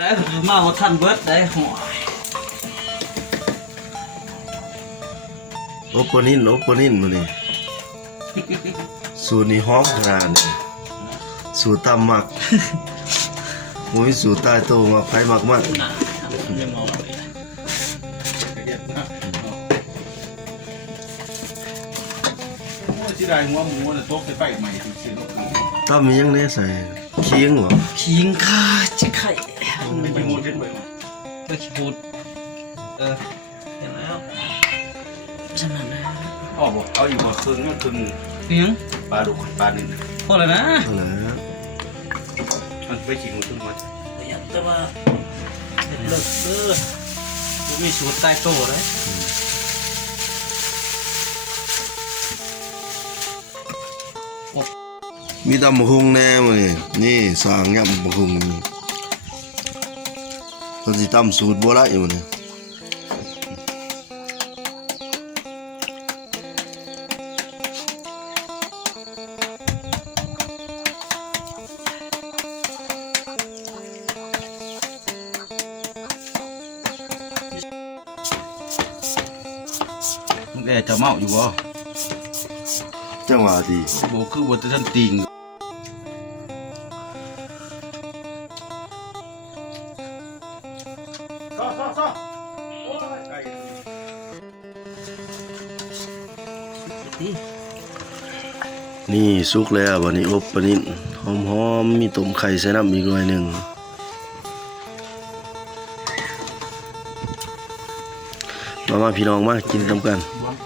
ได้มาหมดทันเบิดได้หัวโอปนินโอปนินมานี่สูตรนี้หอมขนาดนี้สูตรตำหมักมุ้ยสูตรใต้โตมาไผหมักมันน่ะยังมองเลยที่ได้หัวหมูน่ะตกใส่ไฟใหม่ถึงสิลูกหลังตำมีหยังแน่ใส่เคียงบ่ขิงค่ะจิไข่เป็น ไปหมดเช่นไปมาไปขี้พูดเออเห็นแล้วฉะนั้นนะอ๋อบอกเอาอยู่บ่ครึ่งครึ่งเสียงปลาดุกปลาหนึ่งพอแล้วนะเอาล่ะมันไปขิงหมดทุกมันอยากแต่ว่าเด็ดเลิกเด้อบ่มีสูตรใต้โตเลยมีตำบักหุงแน่มานี่นี่สร้างยำบักหุงนี่ เพิ่นสิตำสูตรโบราณอยู่นี่มึงแกจะเมาอยู่บ่จังหวะดีบ่คือบ่ทันติง สุกแล้วบัดนี้อบปนินหอมๆมีต้มไข่ใส่น้ำอีกหน่อยหนึงมามาพี่น้องมากินนำกัน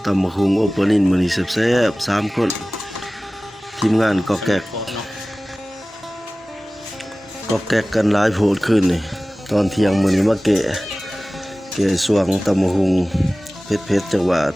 ตำบักหุงอบปนินมือนี้แซ่บๆสามคน ทีมงานก็แกกก็แกกกันหลายโพดขึ้นนี่ตอนเที่ยงมือนี้มาเกะเกะสวงตำบักหุงเผ็ดๆจังหวัด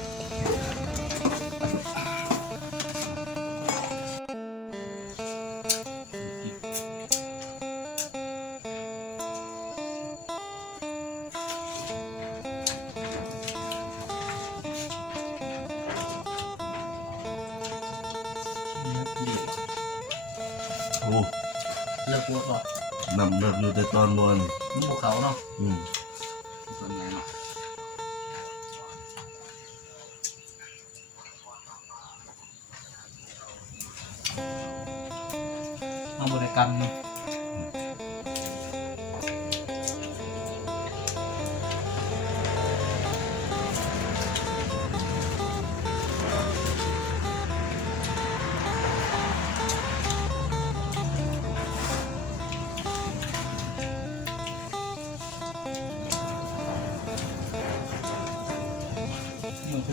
โอ้เลิกปวดบ่นำเลิกอยู่แต่ตอนบนมึงบ่เขาเนาะอืมส่วนใหญ่เนาะเอาบริการเนาะเหมื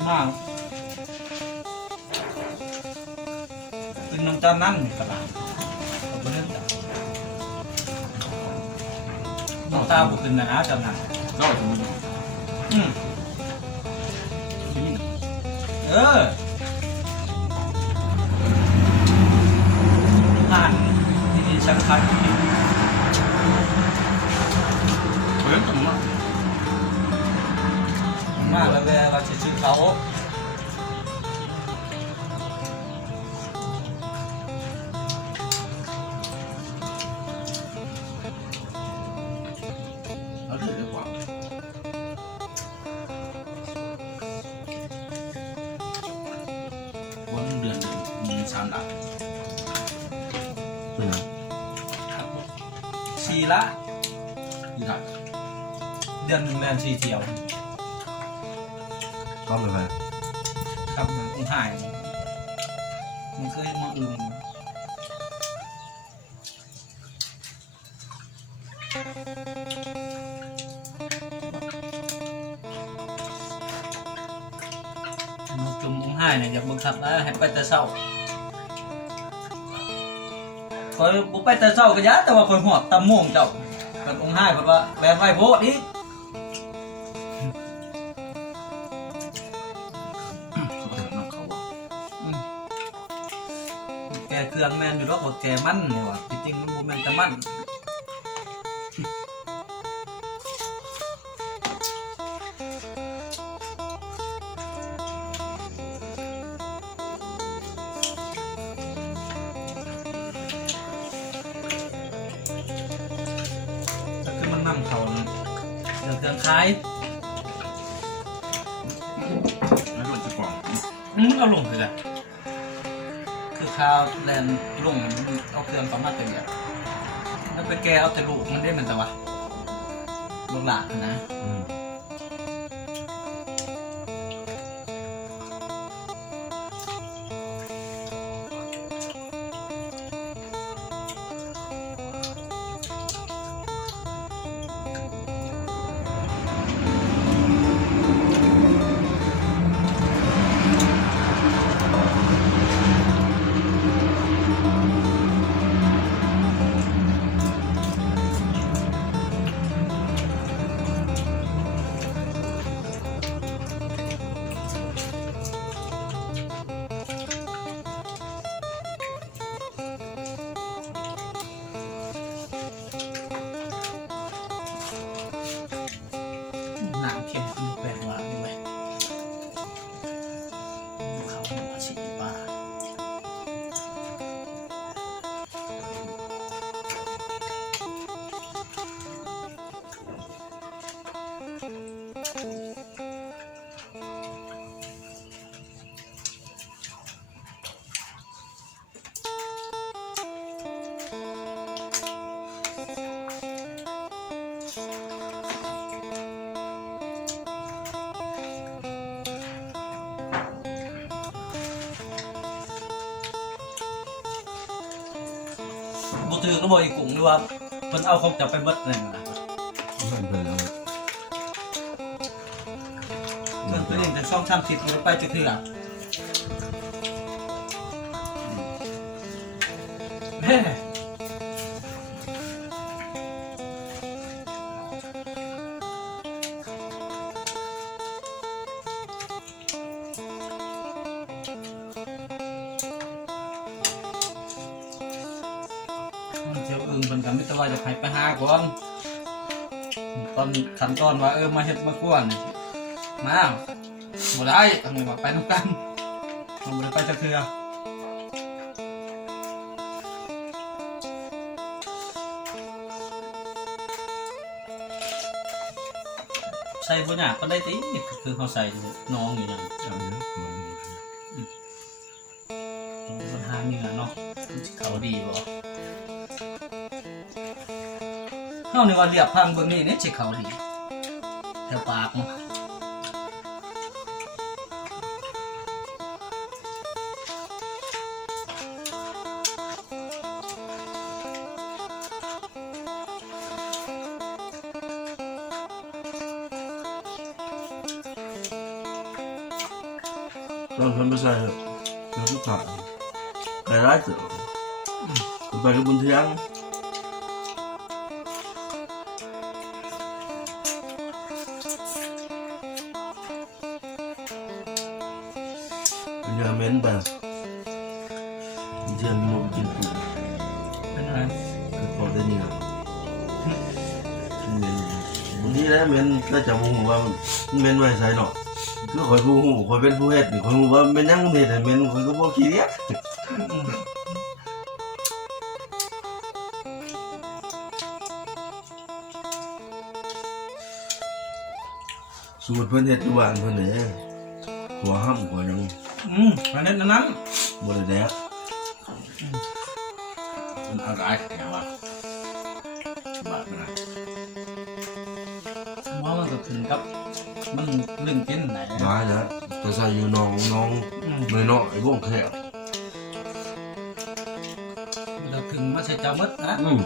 มาเป็นน้ำตาลนั่นกระดาษเอาไปเล่นน้ำตาบุขึ้นนะนะจำนั้นก็สมมุติอืมเออผ่านที่นี่สำคัญเพิ่นต้องมา มากแล้วเวลาเราจะชื่อเขาเอาเถอะดีกว่าวันเดือนหนึ่งมีสามหลักอืมครับชีละที่ถัดเดือนหนึ่งแลนชีเที่ยว พร้อมเลยไหมครับมันคงหายมันเคยมาอื่นมันจุ่มคงหายเนี่ยอยากบังคับนะให้ไปแต่เช้าคอยบุไปแต่เช้าก็ยะแต่ว่าคอยหอดตำม่วงเจ้ากันองค์ห้ายเพราะว่าแลนไว้โพดอีก รื่องแมนอยู่แล้วบอกแกมันเนี่ยว่ะจริงๆมันโมแมนแต่มันถ้าคือมันมาห้ามเขาเดือดเดือนคล้ายแล้วโดนจะกล่องอืมเอาลงเลยแหละ ข้าวแลนลงมันเอาเครื่องประมาณเตียแบบแล้วไปแกเอาแต่ลูกมันได้เหมือนแต่วะลูกหลานนะ ถือก็บอกอีกกลุ่มด้วยว่ามันเอาของจับไปเบิดเลยนะไม่เป็นไรเรื่องตัวเองแต่ช่องทำผิดมันไปจะเถื่อนแม่ เจ้าอึ่งเป็นกันไม่ตว่าจะให้ไปหาก่อนตอนขั้นตอนว่าเออมาเฮ็ดมากวนมาบ่ได้ต้องมาไปน้ำกันต้องบ่ได้ไปจะเทือใส่บ่ยากก็ได้ติคือเขาใส่น้องอยู่นั่นจำเยอะกว่านี้ต้องปัญหาเนื้อเนาะมันสิเขาดีบ่ เฮานี่ว่าเรียบพังเบิ่งนี่นี่สิเขาดีแถวปากมันตอนเพิ่นไม่ใส่เราทุกท่านไก่ร้ายเสือไปกับบุญเทียง บางทีแล้วเมนก็จะมูว่าเมนไว้ใส่เนาะคือคอยผู้หูคอยเป็นผู้เฮ็ดนี่คอยรู้ว่าเมนยังเฮ็ดให้เมนคอยก็บ่ขี้เดียจสูตรเพิ่นเฮ็ดอยู่บ้านเพิ่นเด้หัวห้ำหัวหยังอืมอันนั้นอันนั้นบ่ได้แดกมันอะไรแกว่าบาดไม่ได้ ว่ามันก็ถึงกับมันลึงกินไหนได้แล้วแต่ใส่อยู่น้องน้องอืมน้อยๆไอ้วงแค่เราถึงมาใช้เจ้ามัดนะอืม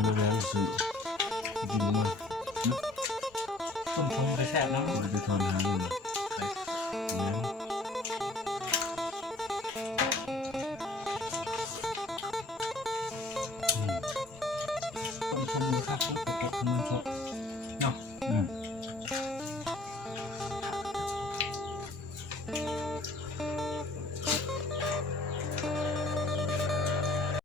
那粮食已经嘛，那我们这团还有。